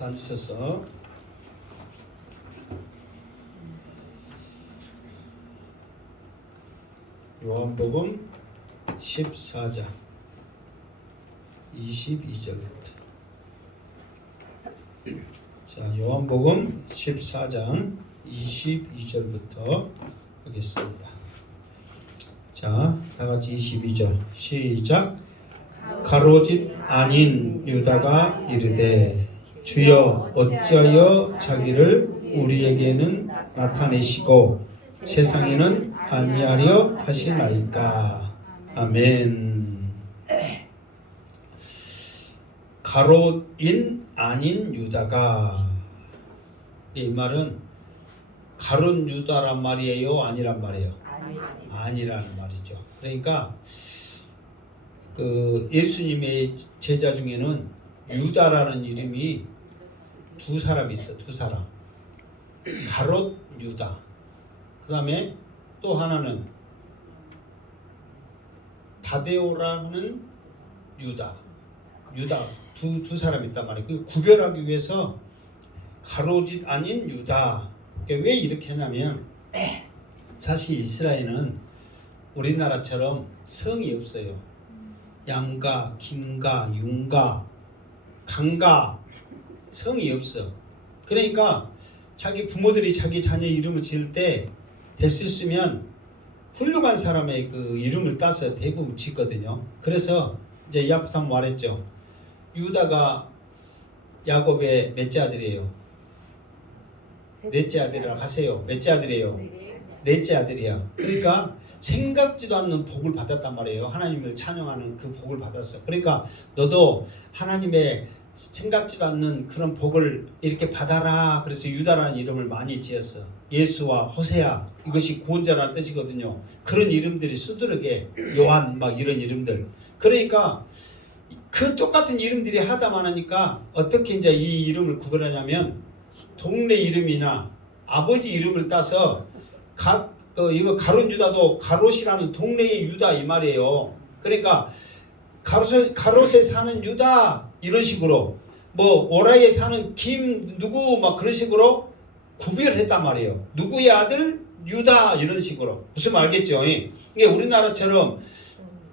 다 있어서 요한복음 14장 22절부터. 자, 요한복음 14장 22절부터 하겠습니다. 자, 다 같이 22절 시작. 가로짓 아닌 유다가 이르되 주여 어찌하여 자기를 우리에게는 나타내시고 세상에는 아니하려 하시나이까. 아멘. 가롯인 아닌 유다가, 이 말은 가롯 유다란 말이에요, 아니란 말이에요? 아니라는 말이죠. 그러니까 그 예수님의 제자 중에는 유다라는 이름이 두 사람 있어. 두 사람. 가롯 유다. 그 다음에 또 하나는 다데오라는 유다. 두 사람 있단 말이에요. 그 구별하기 위해서 가롯이 아닌 유다. 그러니까 왜 이렇게 하냐면, 사실 이스라엘은 우리나라처럼 성이 없어요. 양가, 김가, 윤가, 강가, 성이 없어. 그러니까 자기 부모들이 자기 자녀 이름을 지을 때 될 수 있으면 훌륭한 사람의 그 이름을 따서 대부분 짓거든요. 그래서 이제 야고보서 한번 말했죠. 유다가 야곱의 몇째 아들이에요? 넷째 아들이라 하세요. 몇째 아들이에요? 넷째 아들이야. 그러니까 생각지도 않는 복을 받았단 말이에요. 하나님을 찬양하는 그 복을 받았어. 그러니까 너도 하나님의 생각지도 않는 그런 복을 이렇게 받아라. 그래서 유다라는 이름을 많이 지었어. 예수와 호세아, 이것이 구원자라는 뜻이거든요. 그런 이름들이 수두룩해. 요한 막 이런 이름들. 그러니까 그 똑같은 이름들이 하다 많으니까 어떻게 이제 이 이름을 구별하냐면, 동네 이름이나 아버지 이름을 따서 이거 가롯 유다도 가롯이라는 동네의 유다 이 말이에요. 그러니까 가롯에 사는 유다 이런 식으로, 뭐 오라이에 사는 김 누구 막 그런 식으로 구별했단 말이에요. 누구의 아들 유다 이런 식으로. 무슨 말 알겠죠? 이게 우리나라처럼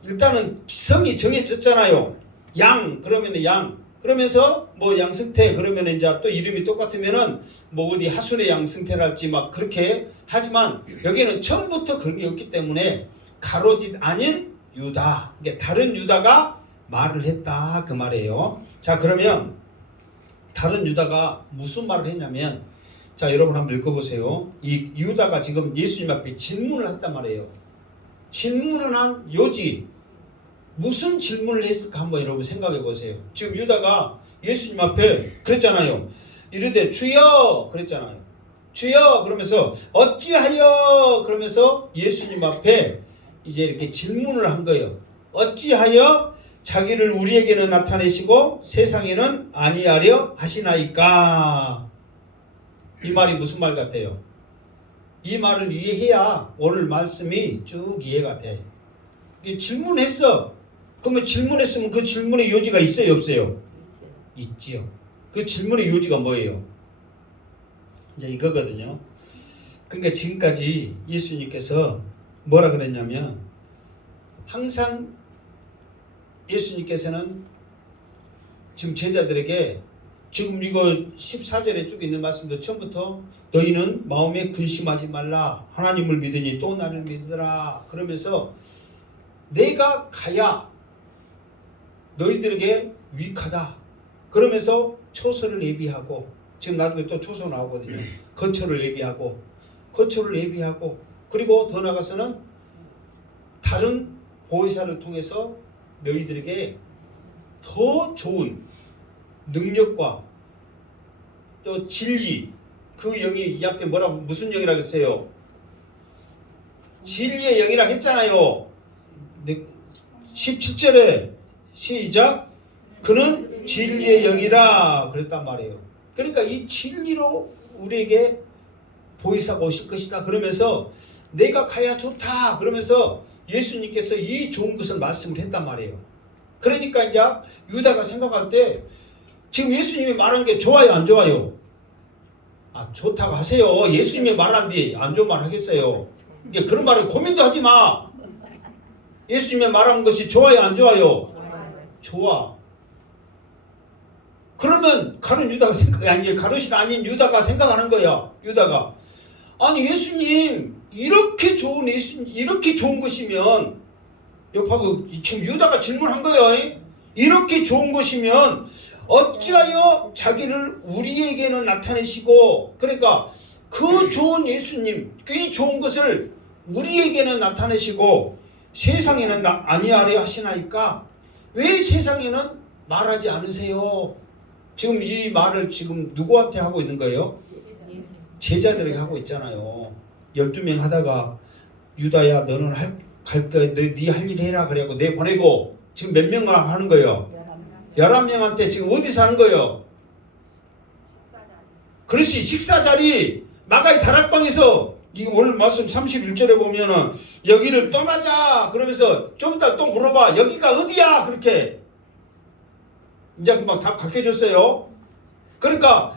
일단은 성이 정해졌잖아요. 양 그러면 양, 그러면서 뭐 양승태 그러면 이제 또 이름이 똑같으면은 뭐 어디 하순의 양승태랄지 막 그렇게 하지만, 여기는 처음부터 그런 게 없기 때문에 가로짓 아닌 유다, 이게 다른 유다가 말을 했다 그 말이에요. 자, 그러면 다른 유다가 무슨 말을 했냐면, 자 여러분 한번 읽어보세요. 이 유다가 지금 예수님 앞에 질문을 했단 말이에요. 질문을 한 요지, 무슨 질문을 했을까 한번 여러분 생각해 보세요. 지금 유다가 예수님 앞에 그랬잖아요. 이르되 주여 그랬잖아요. 주여 그러면서 어찌하여 그러면서 예수님 앞에 이제 이렇게 질문을 한 거예요. 어찌하여 자기를 우리에게는 나타내시고 세상에는 아니하려 하시나이까. 이 말이 무슨 말 같아요? 이 말을 이해해야 오늘 말씀이 쭉 이해가 돼. 질문했어. 그러면 질문했으면 그 질문의 요지가 있어요, 없어요? 있지요. 그 질문의 요지가 뭐예요? 이제 이거거든요. 그러니까 지금까지 예수님께서 뭐라 그랬냐면, 항상 예수님께서는 지금 제자들에게, 지금 이거 14절에 쭉 있는 말씀도 처음부터 너희는 마음에 근심하지 말라. 하나님을 믿으니 또 나를 믿으라. 그러면서 내가 가야 너희들에게 유익하다. 그러면서 초소를 예비하고, 지금 나중에 또 초소 나오거든요. 거처를 예비하고, 그리고 더 나아가서는 다른 보혜사를 통해서 너희들에게 더 좋은 능력과 또 진리, 그 영이 이 앞에 뭐라고 무슨 영이라고 했어요? 진리의 영이라 했잖아요. 17절에 시작. 그는 진리의 영이라 그랬단 말이에요. 그러니까 이 진리로 우리에게 보혜사가 오실 것이다. 그러면서 내가 가야 좋다. 그러면서 예수님께서 이 좋은 것을 말씀을 했단 말이에요. 그러니까 이제 유다가 생각할 때 지금 예수님이 말한 게 좋아요, 안 좋아요? 아, 좋다고 하세요. 예수님이 말한 뒤 안 좋은 말 하겠어요? 이게 그런 말을 고민도 하지 마. 예수님이 말한 것이 좋아요, 안 좋아요? 좋아. 그러면 가룟 유다가 아니 가룟이 아닌 유다가 생각하는 거야. 유다가 아니 예수님 이렇게 좋은 예수님 이렇게 좋은 것이면 옆하고 지금 유다가 질문한 거예요. 이렇게 좋은 것이면 어찌하여 자기를 우리에게는 나타내시고 그러니까 그 좋은 예수님 그 좋은 것을 우리에게는 나타내시고 세상에는 아니하려 하시나이까 왜 세상에는 말하지 않으세요? 지금 이 말을 지금 누구한테 하고 있는 거예요? 제자들에게 하고 있잖아요. 12명 하다가 유다야 너는 갈 거 네 할 일 해라 그래갖고 내 보내고 지금 몇 명만 하는 거예요? 11명한테 지금 어디서 하는 거예요? 그렇지 식사 자리 마가의 다락방에서 이 오늘 말씀 31절에 보면은 여기를 떠나자 그러면서 좀 이따 또 물어봐 여기가 어디야 그렇게 이제 막 답 각해줬어요. 그러니까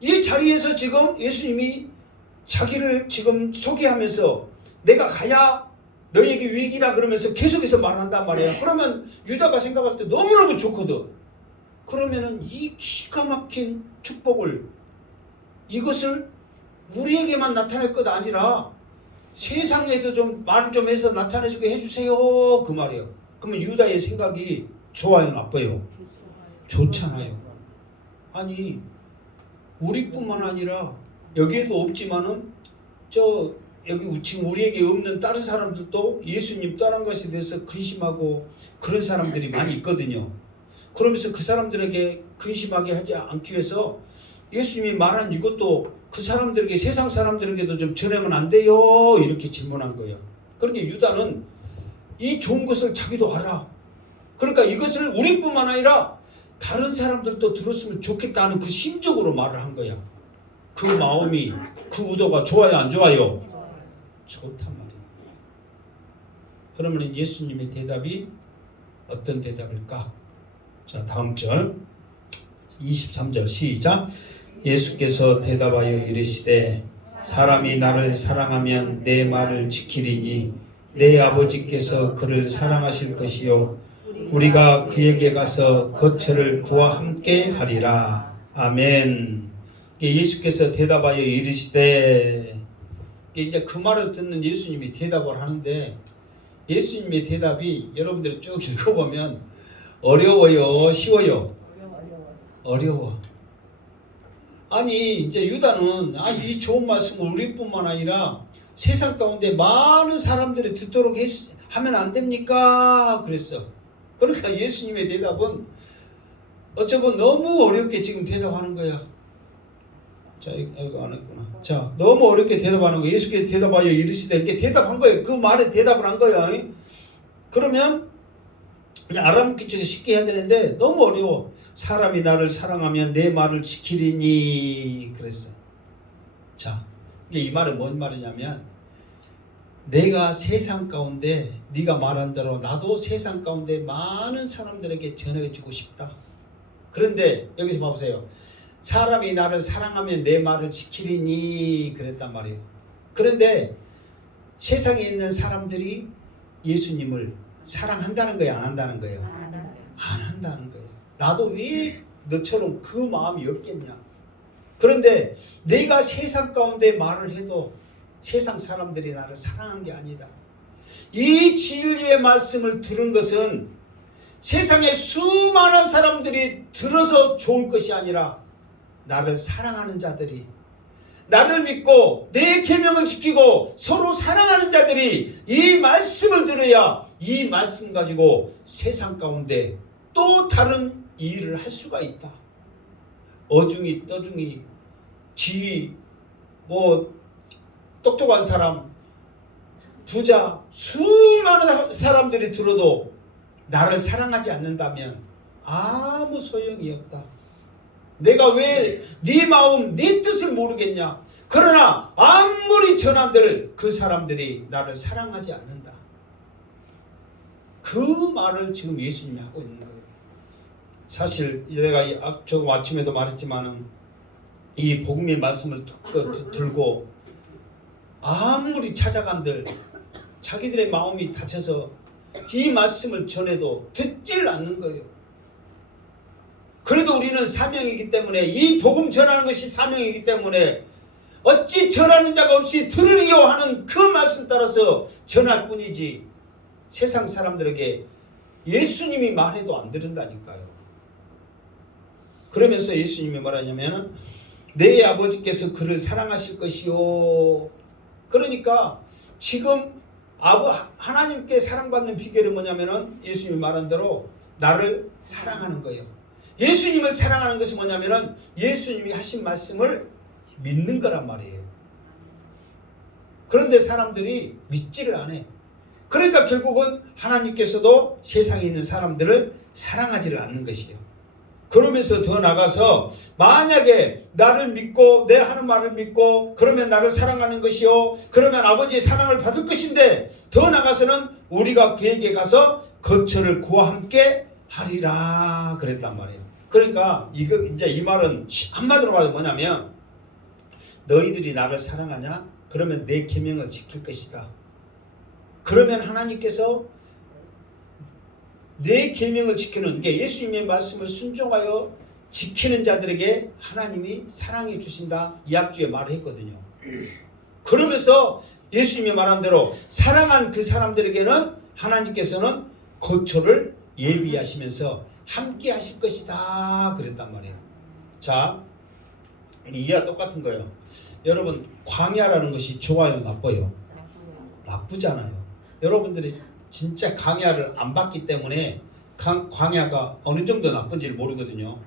이 자리에서 지금 예수님이 자기를 지금 소개하면서 내가 가야 너에게 위기다 그러면서 계속해서 말한단 말이에요. 그러면 유다가 생각할 때 너무너무 좋거든. 그러면은 이 기가 막힌 축복을 이것을 우리에게만 나타낼 것 아니라 세상에도 좀 말을 좀 해서 나타내주게 해주세요 그 말이에요. 그러면 유다의 생각이 좋아요 나빠요? 좋잖아요. 아니 우리뿐만 아니라 여기에도 없지만은 여기 지금 우리에게 없는 다른 사람들도 예수님 떠난 것에 대해서 근심하고 그런 사람들이 많이 있거든요. 그러면서 그 사람들에게 근심하게 하지 않기 위해서 예수님이 말한 이것도 그 사람들에게 세상 사람들에게도 좀 전하면 안 돼요 이렇게 질문한 거예요. 그러니까 유다는 이 좋은 것을 자기도 알아. 그러니까 이것을 우리뿐만 아니라 다른 사람들도 들었으면 좋겠다는 그 심적으로 말을 한 거야. 그 마음이 그 의도가 좋아요 안 좋아요? 좋단 말이에요. 그러면 예수님의 대답이 어떤 대답일까? 자 다음 절 23절 시작. 예수께서 대답하여 이르시되 사람이 나를 사랑하면 내 말을 지키리니 내 아버지께서 그를 사랑하실 것이요 우리가 그에게 가서 거처를 그와 함께 하리라. 아멘. 예수께서 대답하여 이르시되 이제 그 말을 듣는 예수님이 대답을 하는데 예수님의 대답이 여러분들이 쭉 읽어보면 어려워요 쉬워요? 어려워. 아니 이제 유다는 이 좋은 말씀을 우리뿐만 아니라 세상 가운데 많은 사람들이 듣도록 하면 안 됩니까? 그랬어. 그러니까 예수님의 대답은 어쩌면 너무 어렵게 지금 대답하는 거야. 자, 이거 안 했구나. 자, 너무 어렵게 대답하는 거야. 예수께서 대답하여 이르시되 이렇게 대답한 거예요. 그 말에 대답을 한 거야. 그러면 그냥 알아듣기 쪽에 쉽게 해야 되는데 너무 어려워. 사람이 나를 사랑하면 내 말을 지키리니 그랬어. 자, 이 말은 뭔 말이냐면 내가 세상 가운데 네가 말한 대로 나도 세상 가운데 많은 사람들에게 전해주고 싶다. 그런데 여기서 봐보세요. 사람이 나를 사랑하면 내 말을 지키리니 그랬단 말이에요. 그런데 세상에 있는 사람들이 예수님을 사랑한다는 거예요? 안 한다는 거예요? 안 한다는 거예요. 나도 왜 너처럼 그 마음이 없겠냐. 그런데 내가 세상 가운데 말을 해도 세상 사람들이 나를 사랑한 게 아니다. 이 진리의 말씀을 들은 것은 세상에 수많은 사람들이 들어서 좋을 것이 아니라 나를 사랑하는 자들이 나를 믿고 내 계명을 지키고 서로 사랑하는 자들이 이 말씀을 들어야 이 말씀 가지고 세상 가운데 또 다른 일을 할 수가 있다. 어중이 떠중이 지위 똑똑한 사람 부자 수많은 사람들이 들어도 나를 사랑하지 않는다면 아무 소용이 없다. 내가 왜 네 마음 네 뜻을 모르겠냐. 그러나 아무리 전한들 그 사람들이 나를 사랑하지 않는다. 그 말을 지금 예수님이 하고 있는 거예요. 사실 내가 저 아침에도 말했지만은 이 복음의 말씀을 들고 아무리 찾아간들 자기들의 마음이 다쳐서 이 말씀을 전해도 듣질 않는 거예요. 그래도 우리는 사명이기 때문에, 이 복음 전하는 것이 사명이기 때문에 어찌 전하는 자가 없이 들으리요 하는 그 말씀 따라서 전할 뿐이지, 세상 사람들에게 예수님이 말해도 안 들은다니까요. 그러면서 예수님이 뭐라냐면 내 아버지께서 그를 사랑하실 것이요. 그러니까 지금 하나님께 사랑받는 비결은 뭐냐면은 예수님이 말한 대로 나를 사랑하는 거예요. 예수님을 사랑하는 것이 뭐냐면은 예수님이 하신 말씀을 믿는 거란 말이에요. 그런데 사람들이 믿지를 않아요. 그러니까 결국은 하나님께서도 세상에 있는 사람들을 사랑하지를 않는 것이에요. 그러면서 더 나가서 만약에 나를 믿고 내 하는 말을 믿고 그러면 나를 사랑하는 것이요, 그러면 아버지의 사랑을 받을 것인데, 더 나가서는 우리가 그에게 가서 거처를 그와 함께 하리라 그랬단 말이에요. 그러니까 이제 이 말은 한마디로 말하면 뭐냐면, 너희들이 나를 사랑하냐? 그러면 내 계명을 지킬 것이다. 그러면 하나님께서 내 계명을 지키는 게, 예수님의 말씀을 순종하여 지키는 자들에게 하나님이 사랑해 주신다, 이 앞주에 말을 했거든요. 그러면서 예수님이 말한 대로 사랑한 그 사람들에게는 하나님께서는 거처를 예비하시면서 함께 하실 것이다 그랬단 말이에요. 자, 이해와 똑같은 거예요. 여러분, 광야라는 것이 좋아요, 나빠요? 나쁘잖아요. 여러분들이 진짜 광야를 안 봤기 때문에 광야가 어느 정도 나쁜지를 모르거든요.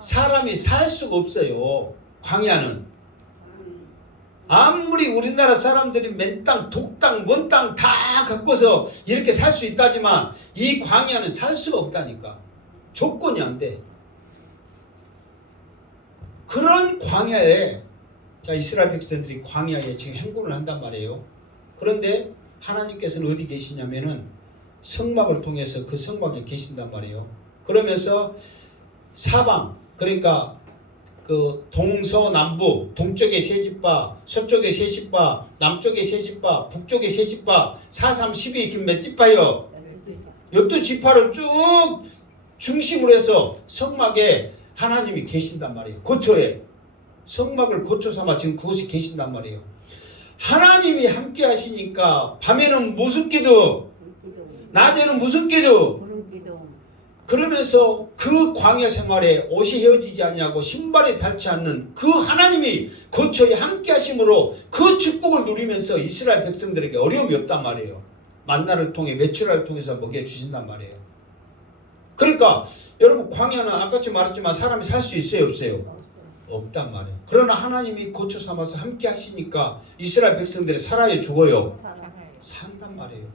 사람이 살 수가 없어요. 광야는 아무리 우리나라 사람들이 맨땅 독땅 먼 땅 다 갖고서 이렇게 살 수 있다지만 이 광야는 살 수가 없다니까. 조건이 안 돼. 그런 광야에, 자, 이스라엘 백성들이 광야에 지금 행군을 한단 말이에요. 그런데 하나님께서는 어디 계시냐면은 성막을 통해서 그 성막에 계신단 말이에요. 그러면서 사방, 그러니까 그 동서남북, 동쪽에 세 집바, 서쪽에 세 집바, 남쪽에 세 집바, 북쪽에 세 집바, 4, 3, 12, 긴 몇 집바요? 12지파를 쭉 중심으로 해서 성막에 하나님이 계신단 말이에요. 고초에 성막을 고초 삼아 지금 그곳에 계신단 말이에요. 하나님이 함께 하시니까 밤에는 무슨 기도, 낮에는 무슨 기도. 그러면서 그 광야 생활에 옷이 헤어지지 않냐고 신발이 닳지 않는 그 하나님이 거처에 함께 하심으로 그 축복을 누리면서 이스라엘 백성들에게 어려움이 없단 말이에요. 만나를 통해 메추라를 통해서 먹여주신단 말이에요. 그러니까 여러분, 광야는 아까도 말했지만 사람이 살 수 있어요, 없어요? 없단 말이에요. 그러나 하나님이 거처 삼아서 함께 하시니까 이스라엘 백성들이 살아요, 죽어요? 산단 말이에요.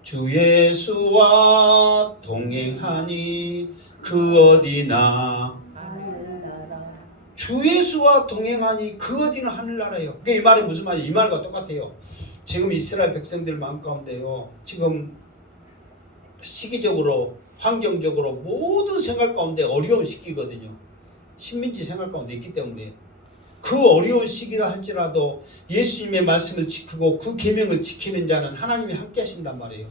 주 예수와 동행하니 그 어디나, 주 예수와 동행하니 그 어디나 하늘나라예요. 이 말이 무슨 말이에요? 이 말과 똑같아요. 지금 이스라엘 백성들 마음 가운데요, 지금 시기적으로, 환경적으로 모든 생활 가운데 어려운 시기거든요. 식민지 생활 가운데 있기 때문에 그 어려운 시기라 할지라도 예수님의 말씀을 지키고 그 계명을 지키는 자는 하나님이 함께 하신단 말이에요.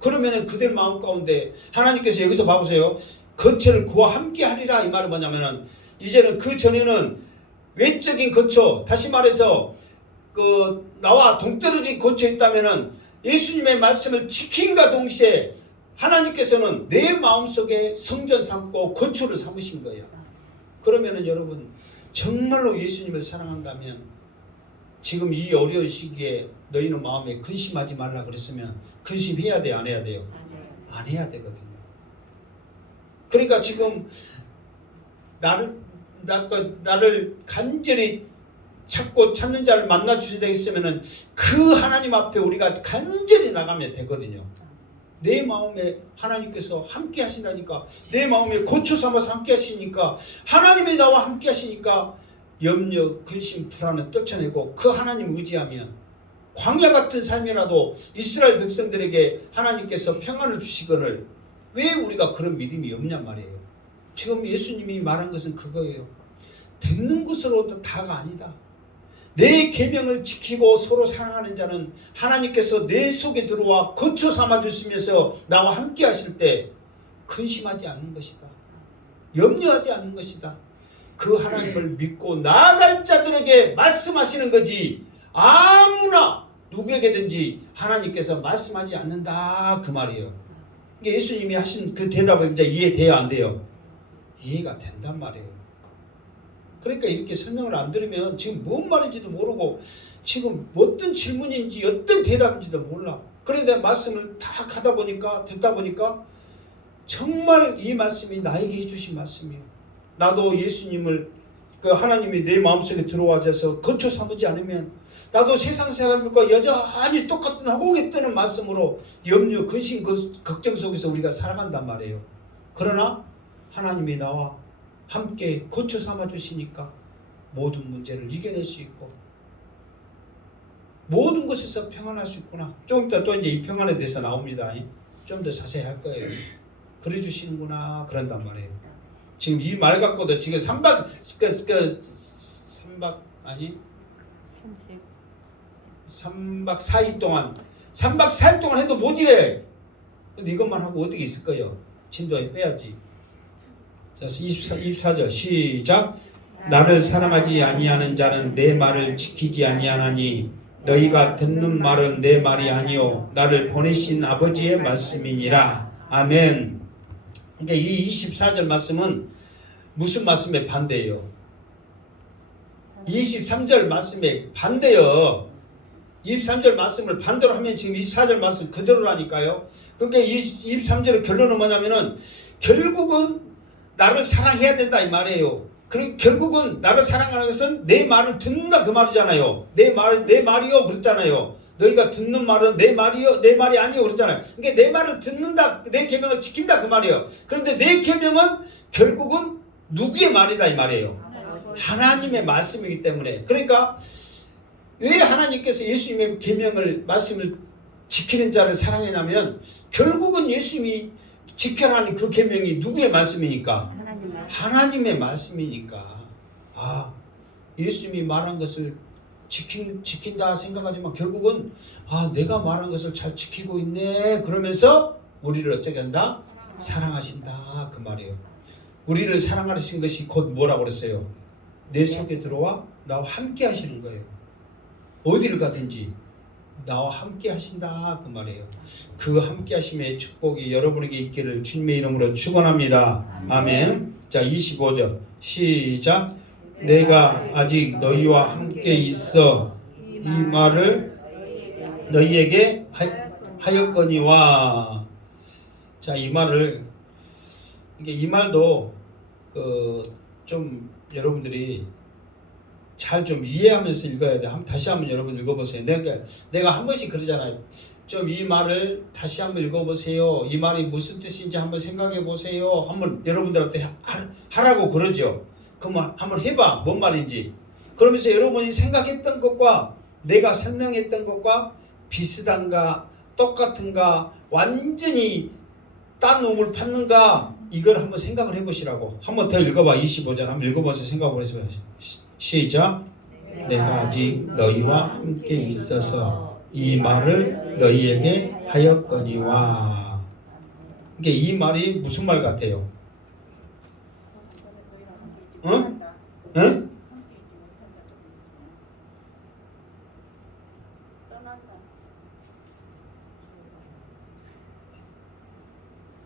그러면은 그들 마음 가운데 하나님께서 여기서 봐보세요. 거처를 그와 함께 하리라, 이 말은 뭐냐면은 이제는 그 전에는 외적인 거처, 다시 말해서 그 나와 동떨어진 거처에 있다면은 예수님의 말씀을 지킨과 동시에 하나님께서는 내 마음속에 성전 삼고 거처를 삼으신 거예요. 그러면은 여러분, 정말로 예수님을 사랑한다면 지금 이 어려운 시기에 너희는 마음에 근심하지 말라 그랬으면 근심해야 돼요, 안 해야 돼요? 안 해야 되거든요. 그러니까 지금 나를 간절히 찾고 찾는 자를 만나 주시다 했으면은 그 하나님 앞에 우리가 간절히 나가면 되거든요. 내 마음에 하나님께서 함께 하신다니까, 내 마음에 고쳐 삼아서 함께 하시니까, 하나님이 나와 함께 하시니까 염려, 근심, 불안을 떨쳐내고 그 하나님 의지하면 광야 같은 삶이라도 이스라엘 백성들에게 하나님께서 평안을 주시거늘 왜 우리가 그런 믿음이 없냔 말이에요. 지금 예수님이 말한 것은 그거예요. 듣는 것으로 다가 아니다. 내 계명을 지키고 서로 사랑하는 자는 하나님께서 내 속에 들어와 거처 삼아 주시면서 나와 함께 하실 때 근심하지 않는 것이다. 염려하지 않는 것이다. 그 하나님을 믿고 나아갈 자들에게 말씀하시는 거지 아무나 누구에게든지 하나님께서 말씀하지 않는다 그 말이에요. 예수님이 하신 그 대답은 이제 이해돼야 안 돼요? 이해가 된단 말이에요. 그러니까 이렇게 설명을 안 들으면 지금 뭔 말인지도 모르고 지금 어떤 질문인지 어떤 대답인지도 몰라. 그런데 말씀을 다 하다 보니까 듣다 보니까 정말 이 말씀이 나에게 해주신 말씀이에요. 나도 예수님을 그 하나님이 내 마음속에 들어와져서 거처 삼지 않으면 나도 세상 사람들과 여전히 똑같은 허공에 뜨는 말씀으로 염려, 근심, 걱정 속에서 우리가 살아간단 말이에요. 그러나 하나님이 나와 함께 거처 삼아 주시니까 모든 문제를 이겨낼 수 있고 모든 것에서 평안할 수 있구나. 좀 이따 또 이제 이 평안에 대해서 나옵니다. 좀 더 자세히 할 거예요. 그래 주시는구나 그런단 말이에요. 지금 이 말 갖고도 지금 3박 아니 3박 4일 동안 3박 4일 동안 해도 못 이래. 근데 이것만 하고 어떻게 있을 거예요? 진도에 빼야지. 자, 24절 시작. 나를 사랑하지 아니하는 자는 내 말을 지키지 아니하나니 너희가 듣는 말은 내 말이 아니요 나를 보내신 아버지의 말씀이니라. 아멘. 그러니까 이 24절 말씀은 무슨 말씀의 반대예요? 23절 말씀의 반대요. 23절 말씀을 반대로 하면 지금 24절 말씀 그대로라니까요. 그러니까 23절의 결론은 뭐냐면은 결국은 나를 사랑해야 된다 이 말이에요. 그리고 결국은 나를 사랑하는 것은 내 말을 듣는다 그 말이잖아요. 내 말이요 그랬잖아요. 너희가 듣는 말은 내 말이요 내 말이 아니요 그랬잖아요. 그러니까 내 말을 듣는다 내 계명을 지킨다 그 말이에요. 그런데 내 계명은 결국은 누구의 말이다 이 말이에요. 하나님의 말씀이기 때문에. 그러니까 왜 하나님께서 예수님의 계명을 말씀을 지키는 자를 사랑하냐면 결국은 예수님이 지켜라는 그 계명이 누구의 말씀이니까? 하나님의 말씀이니까. 아, 예수님이 말한 것을 지킨다 생각하지만 결국은 내가 말한 것을 잘 지키고 있네 그러면서 우리를 어떻게 한다? 사랑하신다 그 말이에요. 우리를 사랑하신 것이 곧 뭐라고 그랬어요? 내 속에 들어와 나와 함께 하시는 거예요. 어디를 가든지 나와 함께 하신다 그 말이에요. 그 함께 하심의 축복이 여러분에게 있기를 주님의 이름으로 축원합니다. 아멘. 자 25절 시작. 내가 아직 너희와 함께 있어 이 말을 너희에게 하였거니와. 자 이 말을 이 말도 좀 여러분들이 잘 좀 이해하면서 읽어야 돼. 다시 한번 여러분 읽어보세요. 내가 한 번씩 그러잖아요. 좀 이 말을 다시 한번 읽어보세요. 이 말이 무슨 뜻인지 한번 생각해 보세요. 한번 여러분들한테 하라고 그러죠. 그러면 한번 해봐. 뭔 말인지. 그러면서 여러분이 생각했던 것과 내가 설명했던 것과 비슷한가 똑같은가 완전히 딴 놈을 팠는가 이걸 한번 생각을 해보시라고. 한번 더 읽어봐. 25절 한번 읽어보면서 생각을 해보세요. 시작. 내가 아직 너희와 함께 있어서 이 말을 너희에게 하였거니와. 이게 이 말이 무슨 말 같아요? 응? 응?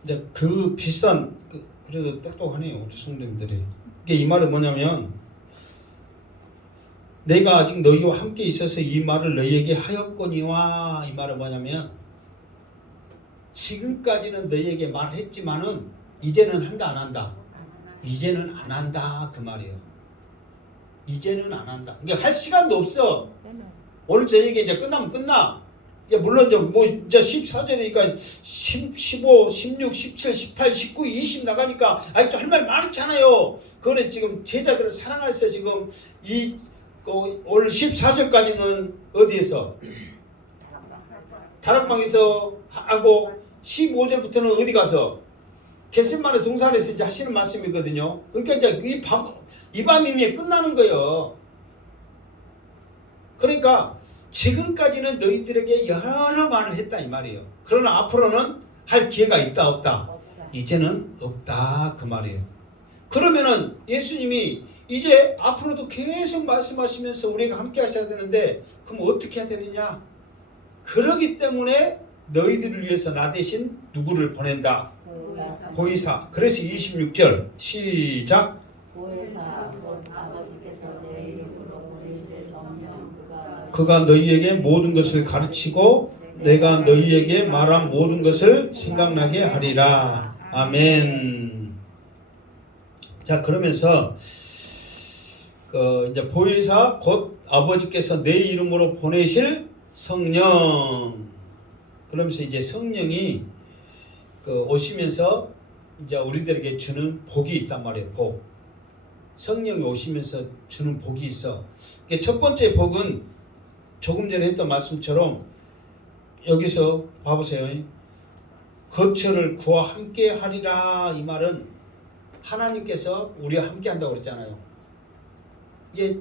이제 그 비슷한 그래도 똑똑하네요 우리 성도님들이. 이게 이 말은 뭐냐면 내가 아직 너희와 함께 있어서 이 말을 너희에게 하였거니와. 이 말은 뭐냐면 지금까지는 너희에게 말했지만은 이제는 한다 안 한다? 이제는 안 한다 그 말이에요. 이제는 안 한다. 그러니까 할 시간도 없어. 오늘 저녁에 이제 끝나면 끝나. 물론 이제 14절이니까 15, 16, 17, 18, 19, 20 나가니까 아직도 할 말 많잖아요. 그거는 지금 제자들을 사랑해서 지금 오늘 14절까지는 어디에서? 다락방에서 하고 15절부터는 어디 가서? 겟세마네 동산에서 이제 하시는 말씀이거든요. 그러니까 이제 이 밤이면 끝나는 거예요. 그러니까 지금까지는 너희들에게 여러 말을 했다 이 말이에요. 그러나 앞으로는 할 기회가 있다 없다? 이제는 없다 그 말이에요. 그러면은 예수님이 이제 앞으로도 계속 말씀하시면서 우리가 함께 하셔야 되는데 그럼 어떻게 해야 되느냐? 그러기 때문에 너희들을 위해서 나 대신 누구를 보낸다? 보이사. 그래서 26절 시작. 보혜사 곧 아버지께서 제 이름으로 보내실 성령 그가 너희에게 모든 것을 가르치고 내가 너희에게 말한 모든 것을 생각나게 하리라. 아멘. 자, 그러면서 이제 보혜사 곧 아버지께서 내 이름으로 보내실 성령. 그러면서 이제 성령이 오시면서 이제 우리들에게 주는 복이 있단 말이에요. 복. 성령이 오시면서 주는 복이 있어. 첫 번째 복은 조금 전에 했던 말씀처럼 여기서 봐보세요. 거처를 그와 함께 하리라. 이 말은 하나님께서 우리와 함께 한다고 그랬잖아요. 이게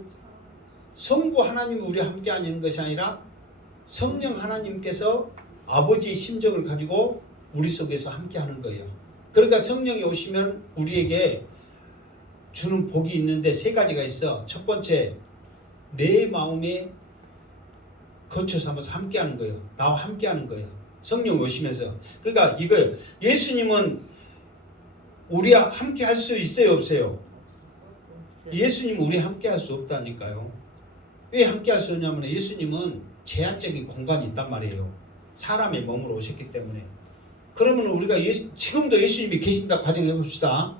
성부 하나님이 우리와 함께 하는 것이 아니라 성령 하나님께서 아버지의 심정을 가지고 우리 속에서 함께 하는 거예요. 그러니까 성령이 오시면 우리에게 주는 복이 있는데 세 가지가 있어. 첫 번째, 내 마음에 거처 삼아서 함께 하는 거예요. 나와 함께 하는 거예요. 성령 오시면서. 그러니까 이거 예수님은 우리와 함께 할 수 있어요, 없어요? 예수님은 우리와 함께 할 수 없다니까요. 왜 함께 할 수 없냐면 예수님은 제한적인 공간이 있단 말이에요. 사람의 몸으로 오셨기 때문에. 그러면 우리가 지금도 예수님이 계신다고 가정해 봅시다.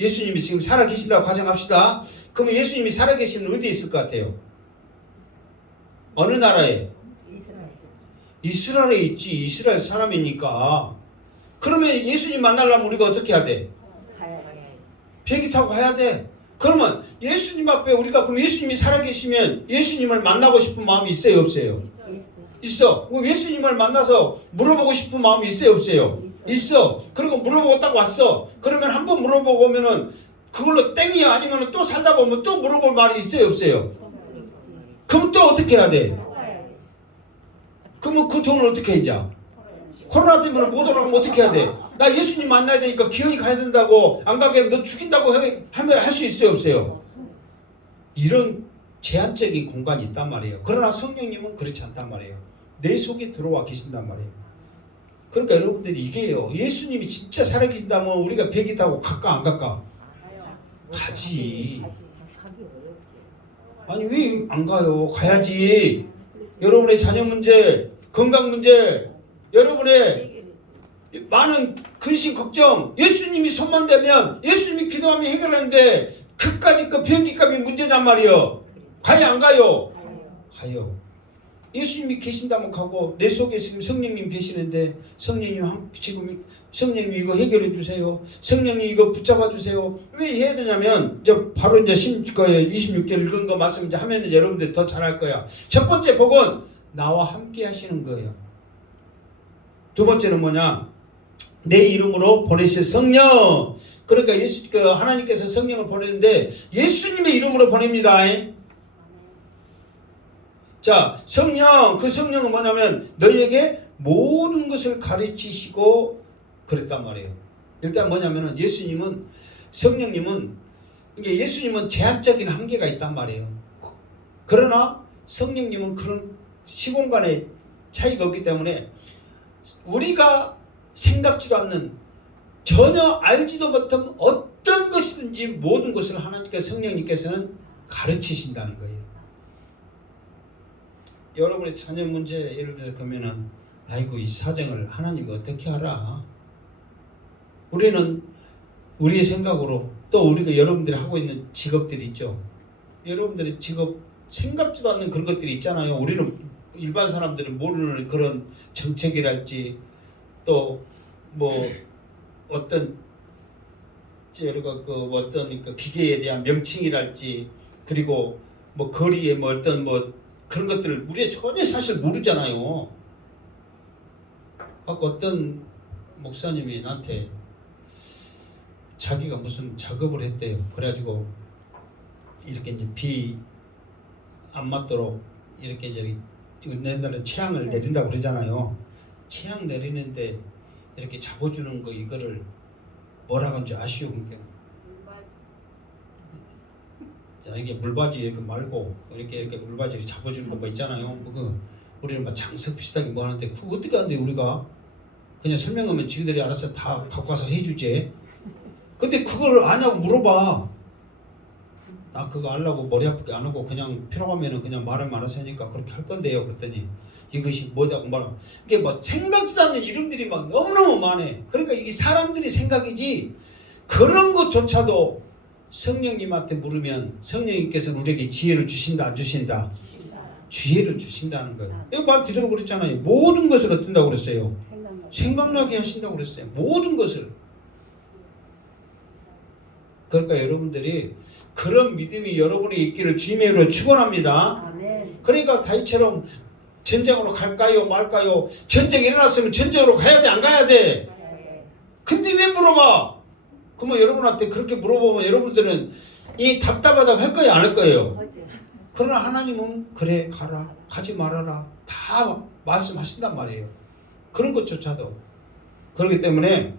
예수님이 지금 살아 계신다고 가정합시다. 그러면 예수님이 살아 계시는 어디에 있을 것 같아요? 어느 나라에? 이스라엘에 있지. 이스라엘 사람이니까. 그러면 예수님 만나려면 우리가 어떻게 해야 돼? 비행기 타고 가야 돼. 그러면 예수님 앞에 우리가 그럼 예수님이 살아계시면 예수님을 만나고 싶은 마음이 있어요, 없어요? 있어. 예수님을 만나서 물어보고 싶은 마음이 있어요, 없어요? 있어. 그리고 물어보고 딱 왔어. 그러면 한 번 물어보고 오면은 그걸로 땡이야 아니면 또 살다 보면 또 물어볼 말이 있어요, 없어요? 그럼 또 어떻게 해야 돼? 그러면 그 돈을 어떻게 해, 이제? 코로나 때문에 못 오라면 어떻게 해야 돼? 나 예수님 만나야 되니까 기어이 가야 된다고 안 가게 하면 너 죽인다고 하면 할 수 있어요, 없어요? 이런 제한적인 공간이 있단 말이에요. 그러나 성령님은 그렇지 않단 말이에요. 내 속에 들어와 계신단 말이에요. 그러니까 여러분들이 이게요. 예수님이 진짜 살아계신다면 우리가 비행기 타고 갈까 안 갈까? 가지. 아니 왜 안 가요? 가야지. 여러분의 자녀 문제, 건강 문제, 여러분의 많은 근심 걱정, 예수님이 손만 대면 예수님이 기도하면 해결하는데 그까짓 그 비행기 값이 문제란 말이에요. 가요 안 가요? 가요. 예수님이 계신다면 가고 내 속에 지금 성령님 계시는데 성령님 지금 성령님 이거 해결해 주세요. 성령님 이거 붙잡아 주세요. 왜 해야 되냐면 이제 바로 이제 26절 읽은 거 말씀 이제 하면 이제 여러분들 더 잘할 거야. 첫 번째 복은 나와 함께 하시는 거예요. 두 번째는 뭐냐? 내 이름으로 보내실 성령. 그러니까 하나님께서 성령을 보내는데 예수님의 이름으로 보냅니다. 자, 성령, 그 성령은 뭐냐면 너희에게 모든 것을 가르치시고 그랬단 말이에요. 일단 뭐냐면은 성령님은 이게 예수님은 제한적인 한계가 있단 말이에요. 그러나 성령님은 그런 시공간의 차이가 없기 때문에 우리가 생각지도 않는 전혀 알지도 못한 어떤 것이든지 모든 것을 성령님께서는 가르치신다는 거예요. 여러분의 자녀 문제 예를 들어서 그러면은 아이고 이 사정을 하나님이 어떻게 알아? 우리는 우리의 생각으로 또 우리가 여러분들이 하고 있는 직업들이 있죠. 여러분들의 직업 생각지도 않는 그런 것들이 있잖아요. 우리는 일반 사람들은 모르는 그런 정책이랄지 또 뭐 어떤 어떤 기계에 대한 명칭이랄지 그리고 뭐 거리에 뭐 어떤 뭐 그런 것들을 우리가 전혀 사실 모르잖아요. 아까 어떤 목사님이 나한테 자기가 무슨 작업을 했대요. 그래가지고 이렇게 이제 비 안 맞도록 이렇게 이제 옛날에 채양을 내린다고 그러잖아요. 채양 내리는데 이렇게 잡아주는 거 이거를 뭐라고 하는지 아시오? 그러니까 자, 이게 물바지 이렇게 말고 이렇게 물바지를 잡아주는 거 뭐 있잖아요. 그 우리는 막 장석 비슷하게 뭐 하는데 그거 어떻게 하는데 우리가 그냥 설명하면 지들이 알아서 다 갖고 와서 해주지. 근데 그걸 아냐고 물어봐. 나 그거 알라고 머리 아프게 안 하고 그냥 필요하면은 그냥 말을 말아서 하니까 그렇게 할 건데요. 그랬더니 이것이 뭐냐고 말하면 이게 뭐 생각지도 않는 이름들이 막 너무너무 많네. 그러니까 이게 사람들이 생각이지 그런 것조차도 성령님한테 물으면 성령님께서는 우리에게 지혜를 주신다 안 주신다? 지혜를 주신다는 거예요. 이거 말 그대로 그랬잖아요. 모든 것을 어떤다고 그랬어요? 생각나게 하신다고 그랬어요. 모든 것을. 그러니까 여러분들이 그런 믿음이 여러분이 있기를 주님의 이름으로 축원합니다. 아멘. 그러니까 다윗처럼 전쟁으로 갈까요 말까요? 전쟁이 일어났으면 전쟁으로 가야 돼 안 가야 돼? 근데 왜 물어봐? 그러면 여러분한테 그렇게 물어보면 여러분들은 이 답답하다고 할 거예요 안 할 거예요? 그러나 하나님은 그래 가라 가지 말아라 다 말씀하신단 말이에요. 그런 것조차도. 그렇기 때문에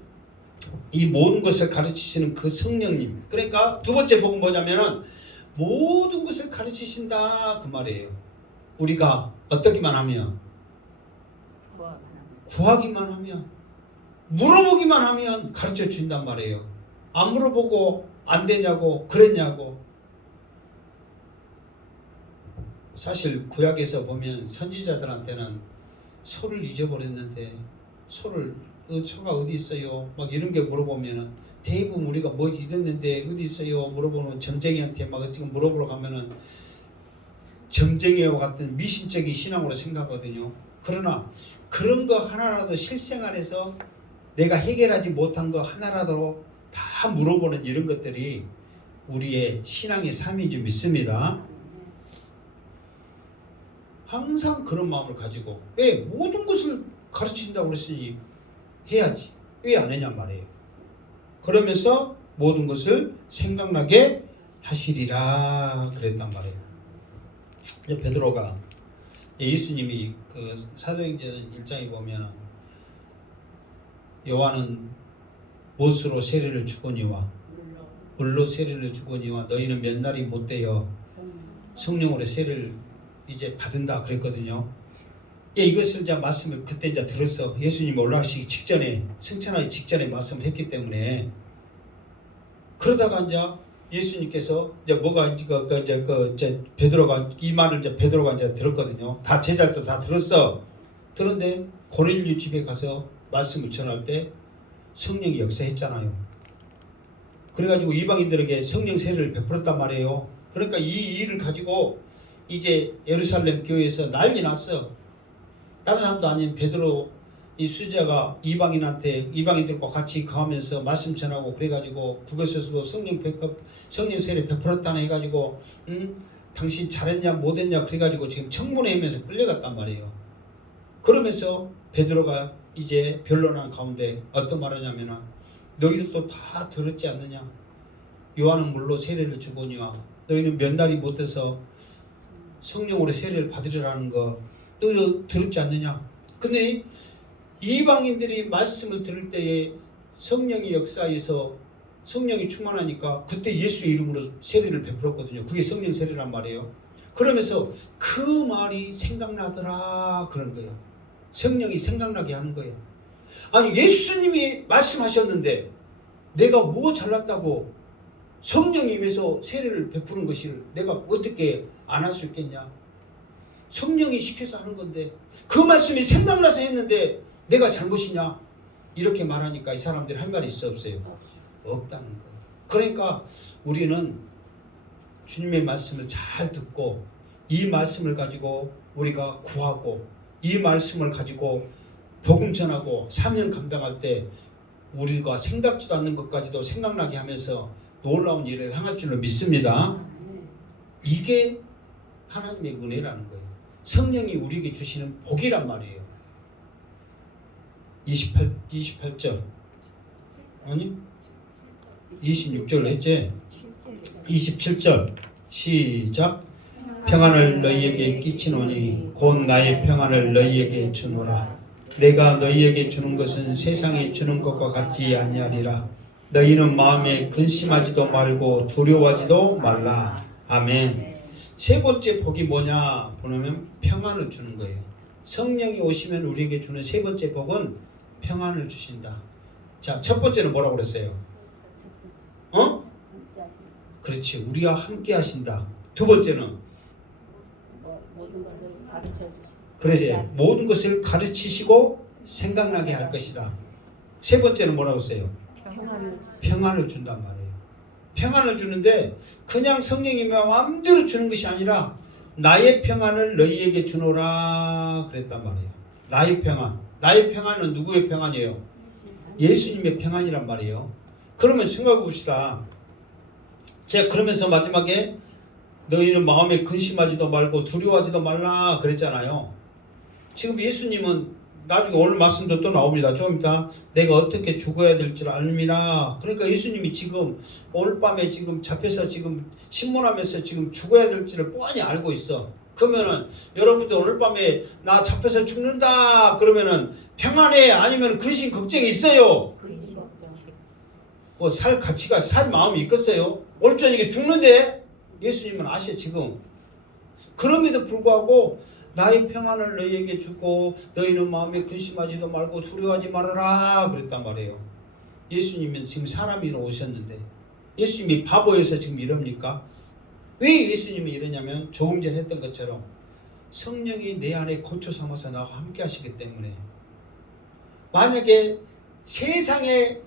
이 모든 것을 가르치시는 그 성령님, 그러니까 두 번째 복은 뭐냐면은 모든 것을 가르치신다 그 말이에요. 우리가 어떻게만 하면 구하기만 하면 물어보기만 하면 가르쳐 준단 말이에요. 안 물어보고 안 되냐고 그랬냐고. 사실 구약에서 보면 선지자들한테는 소를 잊어버렸는데 소가 어디 있어요? 막 이런 게 물어보면은 대부분 우리가 뭐 잊었는데 어디 있어요? 물어보면 점쟁이한테 막 지금 물어보러 가면은 점쟁이와 같은 미신적인 신앙으로 생각하거든요. 그러나 그런 거 하나라도 실생활에서 내가 해결하지 못한 거 하나라도 다 물어보는 이런 것들이 우리의 신앙의 삶인 줄 믿습니다. 항상 그런 마음을 가지고 왜 모든 것을 가르친다고 그랬으니 해야지 왜 안 했냔 말이에요. 그러면서 모든 것을 생각나게 하시리라 그랬단 말이에요. 이제 베드로가 예수님이 그 사도행전 1장에 보면 요한은 못으로 세례를 주거니와 물로 세례를 주거니와 너희는 몇 날이 못되어 성령으로 세례를 이제 받은다 그랬거든요. 예, 이것을 이제 말씀을 그때 이제 들었어. 예수님이 올라가시기 직전에 승천하기 직전에 말씀을 했기 때문에 그러다가 이제 예수님께서 이제 뭐가 이제 베드로가 이 말을 이제 베드로가 이제 들었거든요. 다 제자들도 다 들었어. 그런데 고넬료 집에 가서 말씀을 전할 때 성령이 역사했잖아요. 그래가지고 이방인들에게 성령 세례를 베풀었단 말이에요. 그러니까 이 일을 가지고 이제 예루살렘 교회에서 난리 났어. 다른 사람도 아닌 베드로 이 수자가 이방인들과 같이 가면서 말씀 전하고 그래가지고 그것에서도 성령 세례 베풀었다는 해가지고 당신 잘했냐 못했냐 그래가지고 지금 청문회 하면서 끌려갔단 말이에요. 그러면서 베드로가 이제 변론한 가운데 어떤 말하냐면은 너희들도 다 들었지 않느냐? 요한은 물로 세례를 주거니와 너희는 몇 날이 못돼서 성령으로 세례를 받으리라는 거 너희도 들었지 않느냐? 근데 이방인들이 말씀을 들을 때에 성령이 역사에서 성령이 충만하니까 그때 예수의 이름으로 세례를 베풀었거든요. 그게 성령 세례란 말이에요. 그러면서 그 말이 생각나더라 그런 거예요. 성령이 생각나게 하는 거예요. 아니 예수님이 말씀하셨는데 내가 뭐 잘났다고 성령이 임해서 세례를 베푸는 것을 내가 어떻게 안 할 수 있겠냐. 성령이 시켜서 하는 건데 그 말씀이 생각나서 했는데 내가 잘못이냐 이렇게 말하니까 이 사람들이 할 말이 있어 없어요? 없다는 거. 그러니까 우리는 주님의 말씀을 잘 듣고 이 말씀을 가지고 우리가 구하고 이 말씀을 가지고 복음 전하고 사명 감당할 때 우리가 생각지도 않는 것까지도 생각나게 하면서 놀라운 일을 행할 줄로 믿습니다. 이게 하나님의 은혜라는 거예요. 성령이 우리에게 주시는 복이란 말이에요. 28절 아니 26절 했지? 27절 시작. 평안을 너희에게 끼치노니 곧 나의 평안을 너희에게 주노라. 내가 너희에게 주는 것은 세상이 주는 것과 같지 아니하리라. 너희는 마음에 근심하지도 말고 두려워하지도 말라. 아멘. 세 번째 복이 뭐냐 보면 평안을 주는 거예요. 성령이 오시면 우리에게 주는 세 번째 복은 평안을 주신다. 자, 첫 번째는 뭐라고 그랬어요? 그렇지, 우리와 함께 하신다. 두 번째는 모든 것을 가르쳐 주시고 그래, 모든 것을 가르치시고 생각나게 할 것이다. 세 번째는 뭐라고 했어요? 평안을 준단 말이에요. 평안을 주는데 그냥 성령님이 마음대로 주는 것이 아니라 나의 평안을 너희에게 주노라 그랬단 말이에요. 나의 평안. 나의 평안은 누구의 평안이에요? 예수님의 평안이란 말이에요. 그러면 생각해 봅시다. 제가 그러면서 마지막에 너희는 마음에 근심하지도 말고 두려워하지도 말라 그랬잖아요. 지금 예수님은 나중에 오늘 말씀도 또 나옵니다. 좀 이따 내가 어떻게 죽어야 될 줄 압니다. 그러니까 예수님이 지금 오늘 밤에 지금 잡혀서 지금 신문하면서 지금 죽어야 될 줄을 뻔히 알고 있어. 그러면은 여러분들 오늘 밤에 나 잡혀서 죽는다 그러면은 평안해 아니면 근심 걱정이 있어요? 뭐 살 가치가 살 마음이 있겠어요? 오늘 저녁에 죽는데 예수님은 아셔 지금. 그럼에도 불구하고 나의 평안을 너희에게 주고 너희는 마음에 근심하지도 말고 두려워하지 말아라 그랬단 말이에요. 예수님은 지금 사람이로 오셨는데 예수님이 바보여서 지금 이럽니까? 왜 예수님이 이러냐면 조금 전에 했던 것처럼 성령이 내 안에 거처 삼아서 나와 함께 하시기 때문에. 만약에 세상의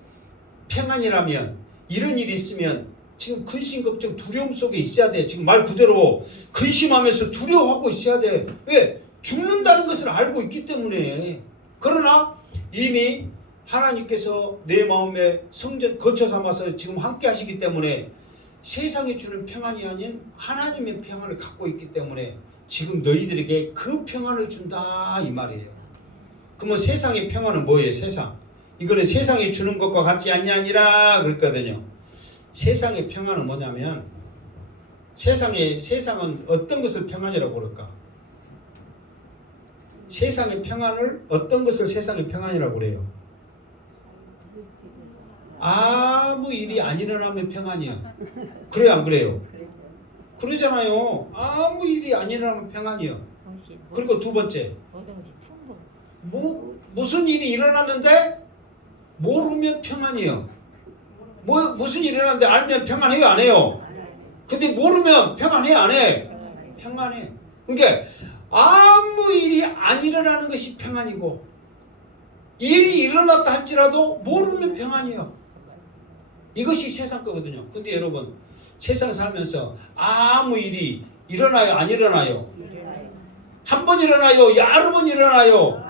평안이라면 이런 일이 있으면 지금 근심 걱정 두려움 속에 있어야 돼. 지금 말 그대로 근심하면서 두려워하고 있어야 돼. 왜? 죽는다는 것을 알고 있기 때문에. 그러나 이미 하나님께서 내 마음에 성전 거처 삼아서 지금 함께 하시기 때문에 세상이 주는 평안이 아닌 하나님의 평안을 갖고 있기 때문에 지금 너희들에게 그 평안을 준다 이 말이에요. 그러면 세상의 평안은 뭐예요? 세상. 이거는 세상이 주는 것과 같지 아니하니라 그랬거든요. 세상의 평안은 뭐냐면 세상은 어떤 것을 평안이라고 그럴까? 세상의 평안을 어떤 것을 세상의 평안이라고 그래요? 아무 일이 안 일어나면 평안이야. 그래요 안 그래요? 그러잖아요. 아무 일이 안 일어나면 평안이요. 그리고 두 번째 무슨 일이 일어났는데 모르면 평안이요. 무슨 일이 일어났는데 알면 평안해요 안 해요? 근데 모르면 평안해 안 해? 평안해. 그러니까 아무 일이 안 일어나는 것이 평안이고 일이 일어났다 할지라도 모르면 평안이에요. 이것이 세상 거거든요. 근데 여러분 세상 살면서 아무 일이 일어나요 안 일어나요? 한 번 일어나요? 여러 번 일어나요?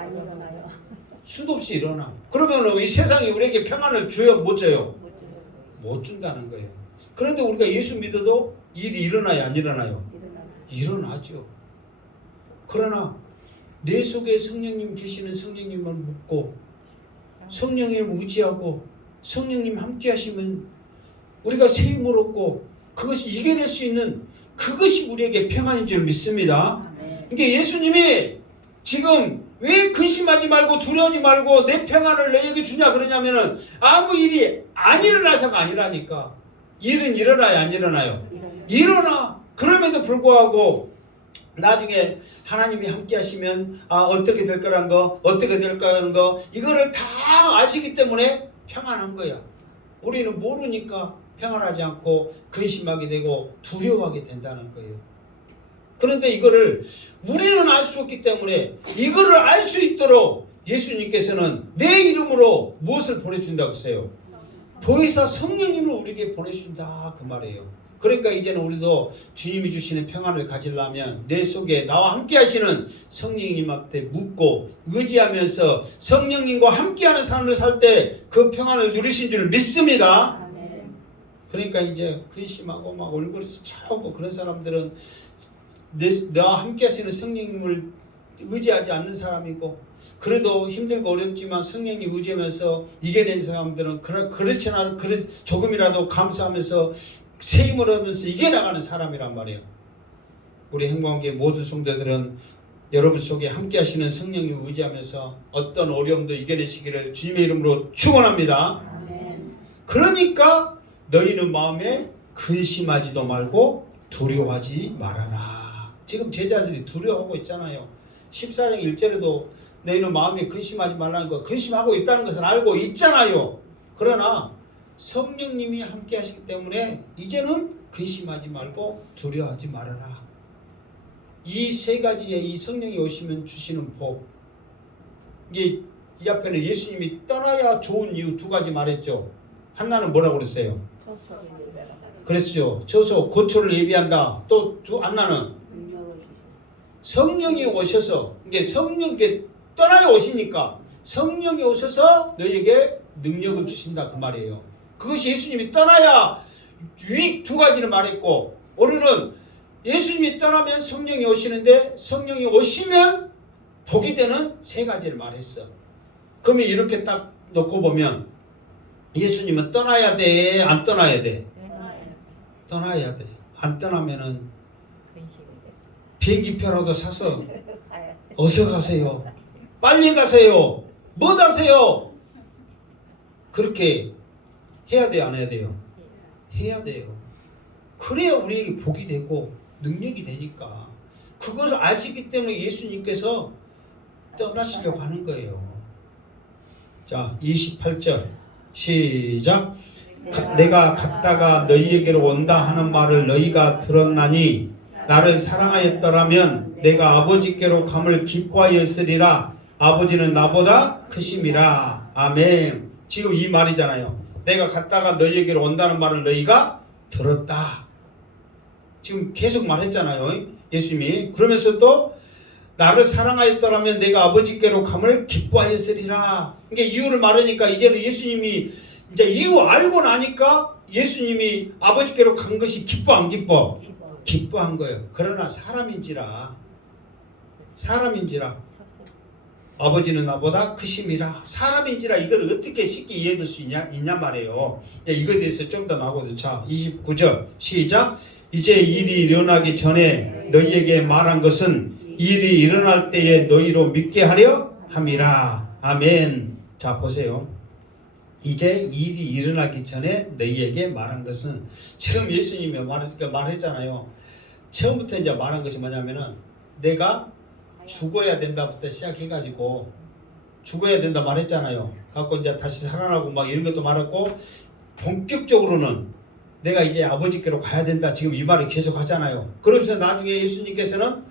수도 없이 일어나. 그러면 이 세상이 우리에게 평안을 줘요 못 줘요? 못 준다는 거예요. 그런데 우리가 예수 믿어도 일이 일어나요 안 일어나요? 일어나죠. 그러나 내 속에 성령님 계시는 성령님을 묻고 성령님을 의지하고 성령님 함께 하시면 우리가 새 힘을 얻고 그것이 이겨낼 수 있는 그것이 우리에게 평안인 줄 믿습니다. 그러니까 예수님이 지금 왜 근심하지 말고 두려워하지 말고 내 평안을 너에게 주냐 그러냐면은 아무 일이 안 일어나서가 아니라니까. 일은 일어나요 안 일어나요? 일어나. 그럼에도 불구하고 나중에 하나님이 함께 하시면 어떻게 될 거란 거 어떻게 될 거라는 거 이거를 다 아시기 때문에 평안한 거야. 우리는 모르니까 평안하지 않고 근심하게 되고 두려워하게 된다는 거예요. 그런데 이거를 우리는 알 수 없기 때문에 이거를 알 수 있도록 예수님께서는 내 이름으로 무엇을 보내준다고 했어요? 보혜사 성령님을 우리에게 보내준다 그 말이에요. 그러니까 이제는 우리도 주님이 주시는 평안을 가지려면 내 속에 나와 함께 하시는 성령님한테 묻고 의지하면서 성령님과 함께하는 삶을 살 때 그 평안을 누리신 줄 믿습니다. 그러니까 이제 근심하고 막 얼굴이 차오고 그런 사람들은 나와 함께 하시는 성령님을 의지하지 않는 사람이고 그래도 힘들고 어렵지만 성령님 의지하면서 이겨낸 사람들은 그렇지나 조금이라도 감사하면서 새 힘을 얻으면서 이겨나가는 사람이란 말이에요. 우리 행복한교회 모든 성도들은 여러분 속에 함께 하시는 성령님 의지하면서 어떤 어려움도 이겨내시기를 주님의 이름으로 축원합니다. 아멘. 그러니까 너희는 마음에 근심하지도 말고 두려워하지 말아라. 지금 제자들이 두려워하고 있잖아요. 14장 1절에도 너희는 마음에 근심하지 말라는 거, 근심하고 있다는 것은 알고 있잖아요. 그러나 성령님이 함께 하시기 때문에 이제는 근심하지 말고 두려워하지 말아라. 이 세 가지의 이 성령이 오시면 주시는 복, 이게 이 앞에는 예수님이 떠나야 좋은 이유 두 가지 말했죠. 하나는 뭐라고 그랬어요? 그랬죠. 저서 고초를 예비한다. 또 하나는 성령이 오셔서, 이게 성령께 떠나야 오시니까 성령이 오셔서 너에게 능력을 주신다 그 말이에요. 그것이 예수님이 떠나야 위 두 가지를 말했고, 오늘은 예수님이 떠나면 성령이 오시는데 성령이 오시면 복이 되는 세 가지를 말했어. 그러면 이렇게 딱 놓고 보면 예수님은 떠나야 돼, 안 떠나야 돼? 떠나야 돼. 안 떠나면은 비행기표라도 사서 어서 가세요. 빨리 가세요. 뭐 하세요? 그렇게 해야 돼요, 안 해야 돼요? 해야 돼요. 그래야 우리에게 복이 되고 능력이 되니까. 그걸 아시기 때문에 예수님께서 떠나시려고 하는 거예요. 자, 28절 시작. 내가 갔다가 너희에게로 온다 하는 말을 너희가 들었나니 나를 사랑하였더라면 내가 아버지께로 감을 기뻐하였으리라. 아버지는 나보다 크심이라. 아멘. 지금 이 말이잖아요. 내가 갔다가 너희에게로 온다는 말을 너희가 들었다. 지금 계속 말했잖아요. 예수님이. 그러면서 또 나를 사랑하였더라면 내가 아버지께로 감을 기뻐하였으리라. 이게 이유를 말하니까 이제는 예수님이 이제 이유 알고 나니까 예수님이 아버지께로 간 것이 기뻐 안 기뻐? 기뻐한 거예요. 그러나 사람인지라 아버지는 나보다 크심이라. 사람인지라 이걸 어떻게 쉽게 이해할 수 있냐 말이에요. 이거에 대해서 좀 더 나오거든요. 자, 29절 시작. 이제 일이 일어나기 전에 너희에게 말한 것은 일이 일어날 때에 너희로 믿게 하려 함이라. 아멘. 자, 보세요. 이제 일이 일어나기 전에 너희에게 말한 것은, 지금 예수님이 말했잖아요. 처음부터 이제 말한 것이 뭐냐면은 내가 죽어야 된다부터 시작해가지고 죽어야 된다 말했잖아요. 갖고 이제 다시 살아나고 막 이런 것도 말했고, 본격적으로는 내가 이제 아버지께로 가야 된다 지금 이 말을 계속 하잖아요. 그러면서 나중에 예수님께서는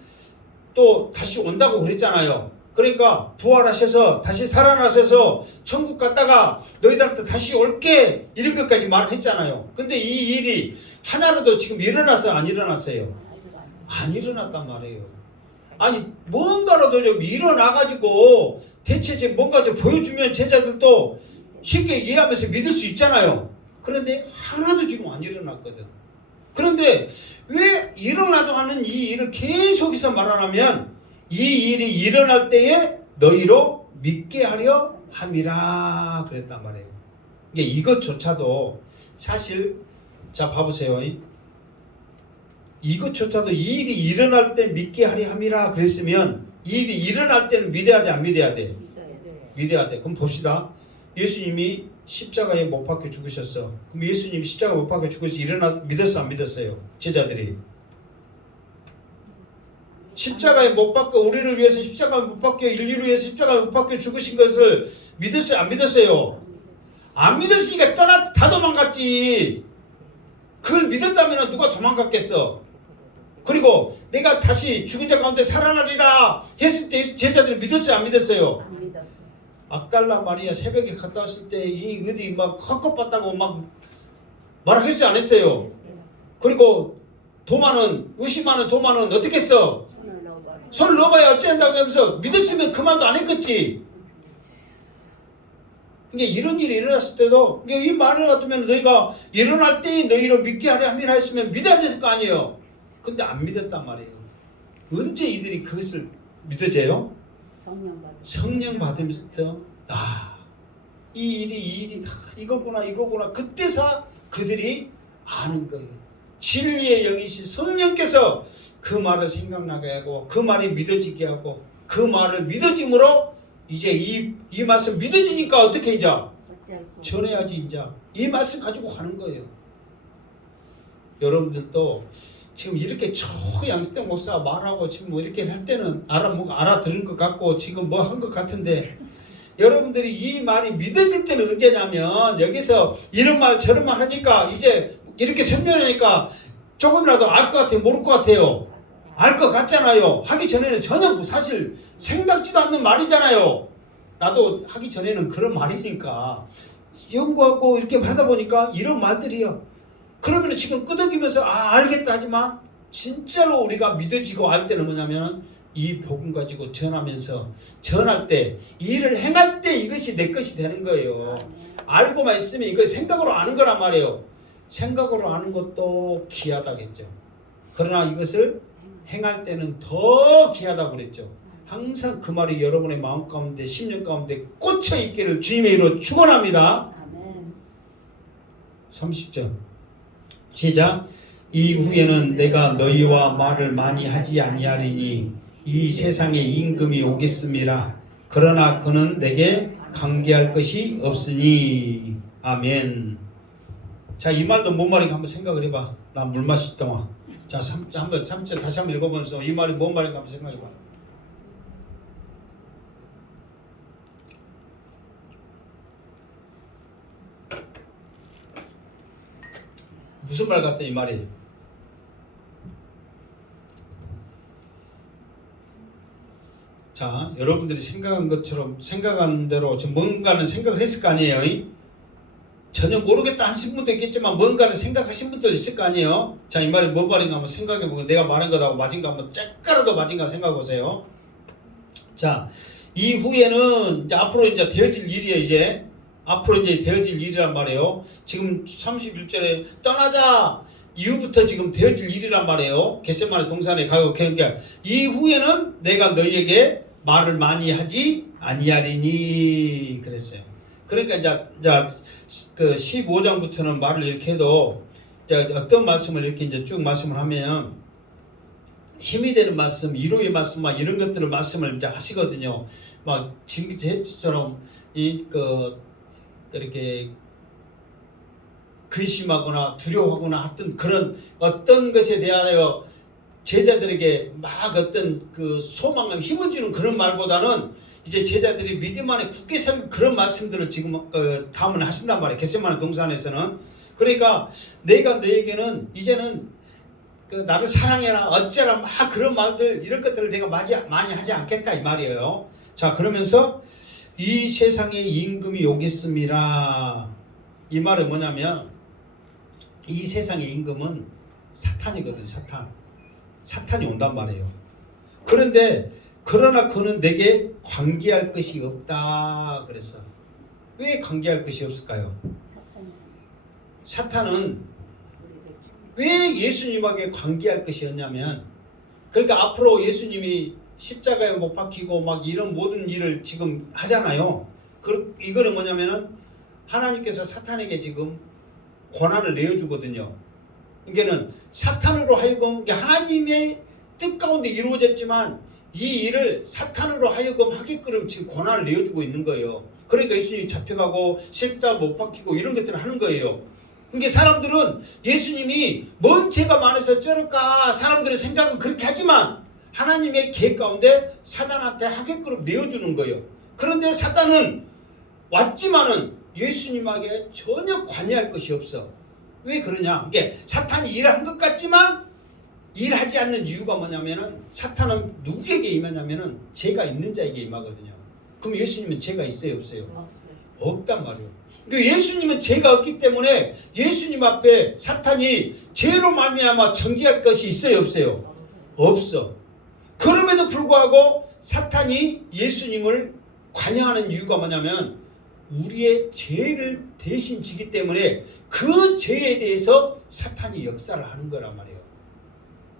또 다시 온다고 그랬잖아요. 그러니까 부활하셔서 다시 살아나셔서 천국 갔다가 너희들한테 다시 올게 이런 것까지 말했잖아요. 근데 이 일이 하나라도 지금 일어났어요, 안 일어났어요? 안 일어났단 말이에요. 아니 뭔가라도 좀 일어나가지고 대체 지금 뭔가 좀 보여주면 제자들도 쉽게 이해하면서 믿을 수 있잖아요. 그런데 하나도 지금 안 일어났거든. 그런데 왜 일어나도 하는 이 일을 계속해서 말하면 이 일이 일어날 때에 너희로 믿게 하려 함이라 그랬단 말이에요. 이게 이것조차도 사실, 자 봐보세요. 이것조차도 이 일이 일어날 때 믿게 하려 함이라 그랬으면 이 일이 일어날 때는 믿어야 돼, 안 믿어야 돼? 믿어야 돼. 그럼 봅시다. 예수님이 십자가에 못 박혀 죽으셨어. 그럼 예수님이 십자가에 못 박혀 죽으셔서 믿었어, 안 믿었어요? 제자들이. 십자가에 못 박혀, 우리를 위해서 십자가에 못 박혀, 인류를 위해서 십자가에 못 박혀 죽으신 것을 믿었어요, 안 믿었어요? 안 믿었으니까 다 도망갔지. 그걸 믿었다면 누가 도망갔겠어? 그리고 내가 다시 죽은 자 가운데 살아나리라 했을 때 제자들이 믿었어요, 안 믿었어요? 안 믿었어요. 막달라 마리아 새벽에 갔다 왔을 때 이 어디 막 헛것봤다고 막 말하겠어요, 안 했어요? 그리고 의심하는 도마는 어떻게 했어? 손을 넣어봐야 어찌한다고 하면서 믿었으면 그만도 안 했겠지. 이게 이런 일이 일어났을 때도 이 말을 놔두면 너희가 일어날 때 너희를 믿게 하려 함이라 했으면 믿어야 됐을 거 아니에요. 근데 안 믿었단 말이에요. 언제 이들이 그것을 믿어져요? 성령 받으 성령 받으면서 이 일이 다 이거구나 그때서 그들이 아는 거예요. 진리의 영이신 성령께서 그 말을 생각나게 하고 그 말이 믿어지게 하고 그 말을 믿어짐으로 이제 이 말씀 믿어지니까 어떻게 이제 전해야지 이제 이 말씀 가지고 가는 거예요. 여러분들도 지금 이렇게 양승태 목사 말하고 지금 뭐 이렇게 할 때는 알아들은 것 같고 지금 뭐 한 것 같은데 여러분들이 이 말이 믿어질 때는 언제냐면 여기서 이런 말 저런 말 하니까 이제 이렇게 설명하니까 조금이라도 알 것 같아요? 모를 것 같아요? 알 것 같잖아요. 하기 전에는 전혀 사실 생각지도 않는 말이잖아요. 나도 하기 전에는 그런 말이니까 연구하고 이렇게 하다 보니까 이런 말들이야. 그러면 지금 끄덕이면서 알겠다 하지만 진짜로 우리가 믿어지고 알 때는 뭐냐면 이 복음 가지고 전할 때 일을 행할 때 이것이 내 것이 되는 거예요. 알고만 있으면 이거 생각으로 아는 거란 말이에요. 생각으로 아는 것도 귀하다겠죠. 그러나 이것을 행할 때는 더 귀하다고 그랬죠. 항상 그 말이 여러분의 마음 가운데 심령 가운데 꽂혀 있기를 주님의 이름으로 축원합니다. 30절 시작. 이후에는 내가 너희와 말을 많이 하지 아니하리니 이 세상에 임금이 오겠음이라. 그러나 그는 내게 관계할 것이 없으니. 아멘. 자, 이 말도 뭔 말인가 한번 생각을 해봐. 나 물 마실 동안. 자, 3절 다시 한번 읽어보면서 이 말이 뭔 말인가 한번 생각해봐. 무슨 말 같아 이 말이? 자, 여러분들이 생각한 것처럼 생각한 대로 좀 뭔가는 생각을 했을 거 아니에요? 전혀 모르겠다 하신 분도 있겠지만 뭔가를 생각하신 분도 있을 거 아니에요? 자, 이 말이 뭔 말인가 한번 생각해보고 내가 말한 것하고 맞은가 한번 짝가라도 맞은가 생각해보세요. 자, 이후에는 이제 앞으로 이제 되어질 일이에요. 이제 앞으로 이제 되어질 일이란 말이에요. 지금 31절에 떠나자 이후부터 지금 되어질 일이란 말이에요. 겟세마네 동산에 가고 그러니까 이후에는 내가 너희에게 말을 많이 하지 아니하리니 그랬어요. 그러니까 이제 그 15장부터는 말을 이렇게 해도 어떤 말씀을 이렇게 이제 쭉 말씀을 하면 힘이 되는 말씀, 위로의 말씀 막 이런 것들을 말씀을 이제 하시거든요. 막 지금처럼 이렇게 근심하거나 두려워하거나 하여튼 그런 어떤 것에 대하여 제자들에게 막 어떤 그 소망을 힘을 주는 그런 말보다는 이제 제자들이 믿음 안에 굳게 선 그런 말씀들을 지금 담을 하신단 말이에요. 겟세마네 동산에서는. 그러니까 내가 너에게는 이제는 나를 사랑해라 어째라 막 그런 말들 이런 것들을 내가 많이 하지 않겠다 이 말이에요. 자, 그러면서 이 세상에 임금이 오겠음이라. 이 말은 뭐냐면 이 세상의 임금은 사탄이거든. 사탄이 온단 말이에요. 그러나 그는 내게 관계할 것이 없다 그랬어. 왜 관계할 것이 없을까요? 사탄은 왜 예수님에게 관계할 것이 없냐면 그러니까 앞으로 예수님이 십자가에 못 박히고 막 이런 모든 일을 지금 하잖아요. 이거는 뭐냐면은 하나님께서 사탄에게 지금 권한을 내어주거든요. 그러니까는 사탄으로 하여금 하나님의 뜻 가운데 이루어졌지만 이 일을 사탄으로 하여금 하게끔 지금 권한을 내어주고 있는 거예요. 그러니까 예수님이 잡혀가고 십자가 못 박히고 이런 것들을 하는 거예요. 그러니까 사람들은 예수님이 뭔 죄가 많아서 저럴까 사람들의 생각은 그렇게 하지만 하나님의 계획 가운데 사탄한테 하게끔 내어주는 거예요. 그런데 사탄은 왔지만은 예수님에게 전혀 관여할 것이 없어. 왜 그러냐? 이게 사탄이 일한 것 같지만 일하지 않는 이유가 뭐냐면은 사탄은 누구에게 임하냐면은 죄가 있는 자에게 임하거든요. 그럼 예수님은 죄가 있어요, 없어요? 없단 말이에요. 그러니까 예수님은 죄가 없기 때문에 예수님 앞에 사탄이 죄로 말미암아 정죄할 것이 있어요, 없어요? 없어. 그럼에도 불구하고 사탄이 예수님을 관여하는 이유가 뭐냐면 우리의 죄를 대신 지기 때문에 그 죄에 대해서 사탄이 역사를 하는 거란 말이에요.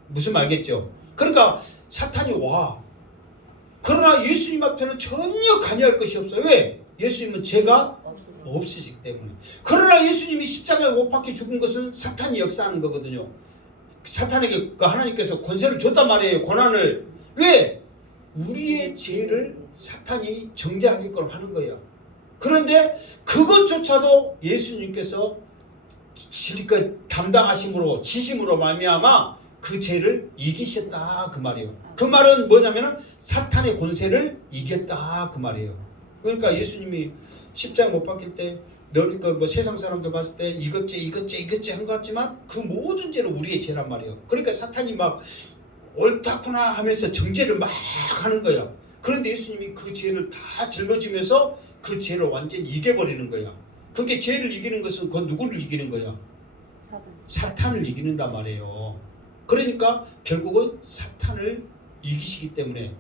무슨 말겠죠? 그러니까 사탄이 와. 그러나 예수님 앞에는 전혀 관여할 것이 없어요. 왜? 예수님은 죄가 없으시기 때문에. 그러나 예수님이 십자가에 못 박혀 죽은 것은 사탄이 역사하는 거거든요. 사탄에게 하나님께서 권세를 줬단 말이에요. 고난을. 왜? 우리의 죄를 사탄이 정죄하게끔 하는 거예요. 그런데 그것조차도 예수님께서 담당하심으로 지심으로 말미암아 그 죄를 이기셨다 그 말이에요. 그 말은 뭐냐면은 사탄의 권세를 이겼다 그 말이에요. 그러니까 예수님이 십자가 못 박힐 때 뭐 세상 사람들 봤을 때 이것죄 한 것 같지만 그 모든 죄는 우리의 죄란 말이에요. 그러니까 사탄이 막 옳다구나 하면서 정죄를 막 하는 거야. 그런데 예수님이 그 죄를 다 짊어지면서 그 죄를 완전히 이겨버리는 거야. 그게 죄를 이기는 것은 그 누구를 이기는 거야? 사탄을 이기는단 말이에요. 그러니까 결국은 사탄을 이기시기 때문에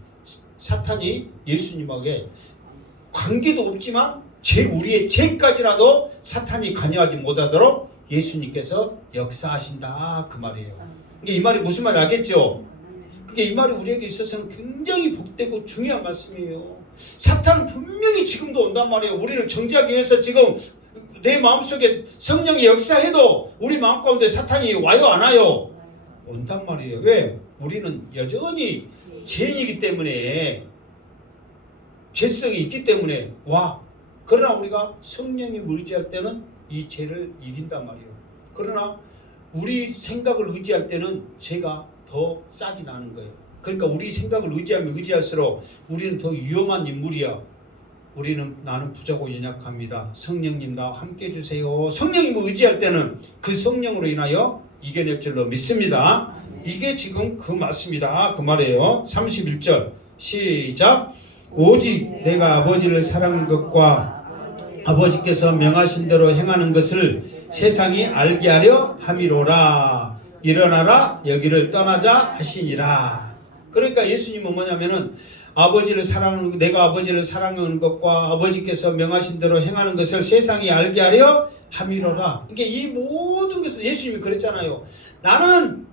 사탄이 예수님에게 관계도 없지만 우리의 죄까지라도 사탄이 관여하지 못하도록 예수님께서 역사하신다 그 말이에요. 이게 이 말이 무슨 말인지 알겠죠? 그게 이 말이 우리에게 있어서는 굉장히 복되고 중요한 말씀이에요. 사탄은 분명히 지금도 온단 말이에요. 우리를 정죄하기 위해서 지금 내 마음속에 성령이 역사해도 우리 마음 가운데 사탄이 와요 안 와요? 온단 말이에요. 왜? 우리는 여전히 죄인이기 때문에 죄성이 있기 때문에 와. 그러나 우리가 성령이 의지할 때는 이 죄를 이긴단 말이에요. 그러나 우리 생각을 의지할 때는 죄가 더 싹이 나는 거예요. 그러니까 우리 생각을 의지하면 의지할수록 우리는 더 위험한 인물이야. 나는 부자고 연약합니다. 성령님 나와 함께 해주세요. 성령님을 의지할 때는 그 성령으로 인하여 이겨낼 줄로 믿습니다. 이게 지금 그 말씀이다 그 말이에요. 31절 시작. 오직 내가 아버지를 사랑하는 것과 아버지께서 명하신 대로 행하는 것을 세상이 알게 하려 함이로라. 일어나라 여기를 떠나자 하시니라. 그러니까 예수님은 뭐냐면은 내가 아버지를 사랑하는 것과 아버지께서 명하신 대로 행하는 것을 세상이 알게 하려 함이로라. 그러니까 이 모든 것을 예수님이 그랬잖아요. 나는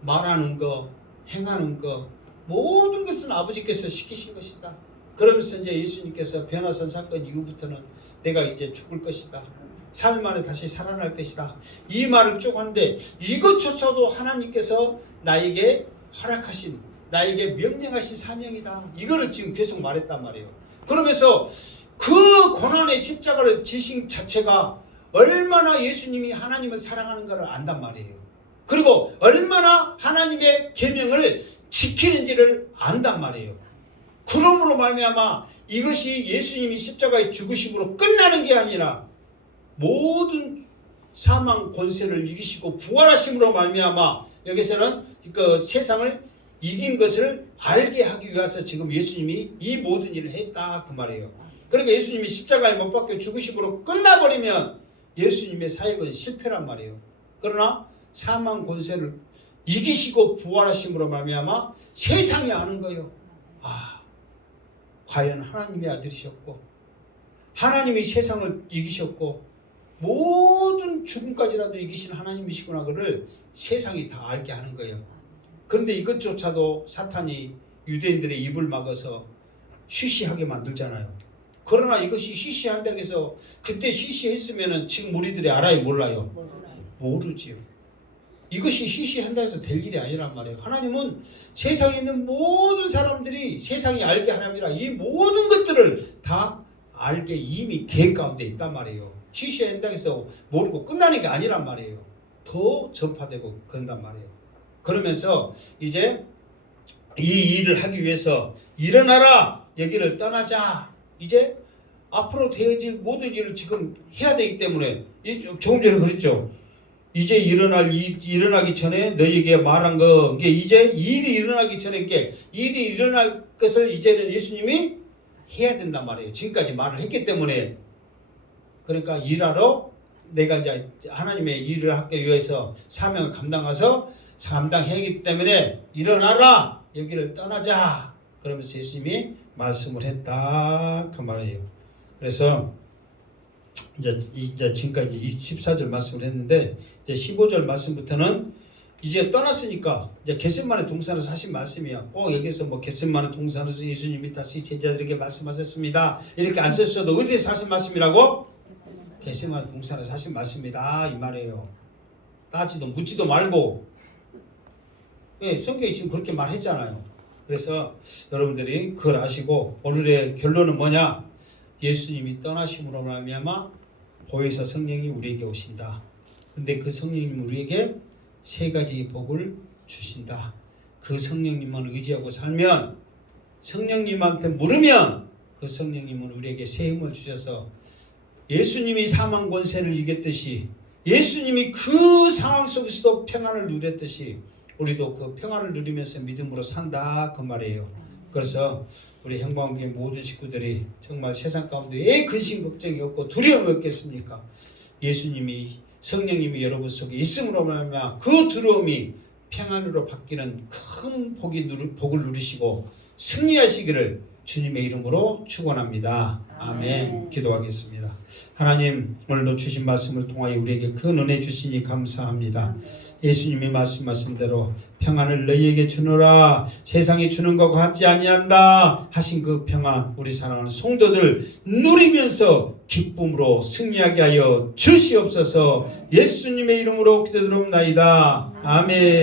말하는 거, 행하는 거 모든 것은 아버지께서 시키신 것이다. 그러면서 이제 예수님께서 변화산 사건 이후부터는 내가 이제 죽을 것이다. 사흘 만에 다시 살아날 것이다. 이 말을 쭉 하는데 이것조차도 하나님께서 나에게 허락하신 나에게 명령하신 사명이다. 이거를 지금 계속 말했단 말이에요. 그러면서 그 고난의 십자가를 지신 자체가 얼마나 예수님이 하나님을 사랑하는가를 안단 말이에요. 그리고 얼마나 하나님의 계명을 지키는지를 안단 말이에요. 그러므로 말미암아 이것이 예수님이 십자가의 죽으심으로 끝나는 게 아니라 모든 사망 권세를 이기시고 부활하심으로 말미암아 여기서는 그 세상을 이긴 것을 알게 하기 위해서 지금 예수님이 이 모든 일을 했다 그 말이에요. 그러니까 예수님이 십자가에 못 박혀 죽으심으로 끝나버리면 예수님의 사역은 실패란 말이에요. 그러나 사망 권세를 이기시고 부활하심으로 말미암아 세상이 아는 거예요. 과연 하나님의 아들이셨고 하나님이 세상을 이기셨고 모든 죽음까지라도 이기신 하나님이시구나 그를 세상이 다 알게 하는 거예요. 그런데 이것조차도 사탄이 유대인들의 입을 막아서 쉬쉬하게 만들잖아요. 그러나 이것이 쉬쉬한다고 해서 그때 쉬쉬했으면 지금 우리들이 알아요 몰라요? 모르지요. 이것이 쉬쉬한다고 해서 될 일이 아니란 말이에요. 하나님은 세상에 있는 모든 사람들이 세상이 알게 하나님이라 이 모든 것들을 다 알게 이미 계획 가운데 있단 말이에요. 쉬쉬한다고 해서 모르고 끝나는 게 아니란 말이에요. 더 전파되고 그런단 말이에요. 그러면서 이제 이 일을 하기 위해서 일어나라 여기를 떠나자. 이제 앞으로 되어질 모든 일을 지금 해야 되기 때문에 조금 전에 그랬죠. 이제 일어나기 전에 너희에게 말한 거 이게 이제 일이 일어나기 전에 이게 일이 일어날 것을 이제는 예수님이 해야 된단 말이에요. 지금까지 말을 했기 때문에 그러니까 일하러 내가 이제 하나님의 일을 하기 위해서 사명을 감당해야 하기 때문에 일어나라 여기를 떠나자 그러면서 예수님이 말씀을 했다 그 말이에요. 그래서 이제 지금까지 14절 말씀을 했는데 이제 15절 말씀부터는 이제 떠났으니까 이제 겟세마네 동산에서 하신 말씀이야. 꼭 여기서 뭐 겟세마네 동산에서 예수님이 다시 제자들에게 말씀하셨습니다. 이렇게 안 썼어도 어디서 하신 말씀이라고? 겟세마네 동산에서 하신 말씀이다 이 말이에요. 따지도 묻지도 말고. 예, 성경이 지금 그렇게 말했잖아요. 그래서 여러분들이 그걸 아시고 오늘의 결론은 뭐냐? 예수님이 떠나심으로 말미암아 보혜사 성령이 우리에게 오신다. 근데 그 성령님 우리에게 세 가지 복을 주신다. 그 성령님만 의지하고 살면, 성령님한테 물으면 그 성령님은 우리에게 새 힘을 주셔서 예수님이 사망 권세를 이겼듯이, 예수님이 그 상황 속에서도 평안을 누렸듯이 우리도 그 평안을 누리면서 믿음으로 산다 그 말이에요. 그래서 우리 행방교회 모든 식구들이 정말 세상 가운데 왜 근심 걱정이 없고 두려움이 없겠습니까? 예수님이, 성령님이 여러분 속에 있음으로 말미암아 그 두려움이 평안으로 바뀌는 큰 복을 누리시고 승리하시기를 주님의 이름으로 축원합니다. 아멘. 기도하겠습니다. 하나님, 오늘도 주신 말씀을 통하여 우리에게 큰 은혜 주시니 감사합니다. 예수님이 말씀하신 대로 평안을 너희에게 주노라, 세상이 주는 것과 같지 아니한다 하신 그 평안, 우리 사랑하는 성도들 누리면서 기쁨으로 승리하게 하여 주시옵소서. 예수님의 이름으로 기도드립나이다. 아멘.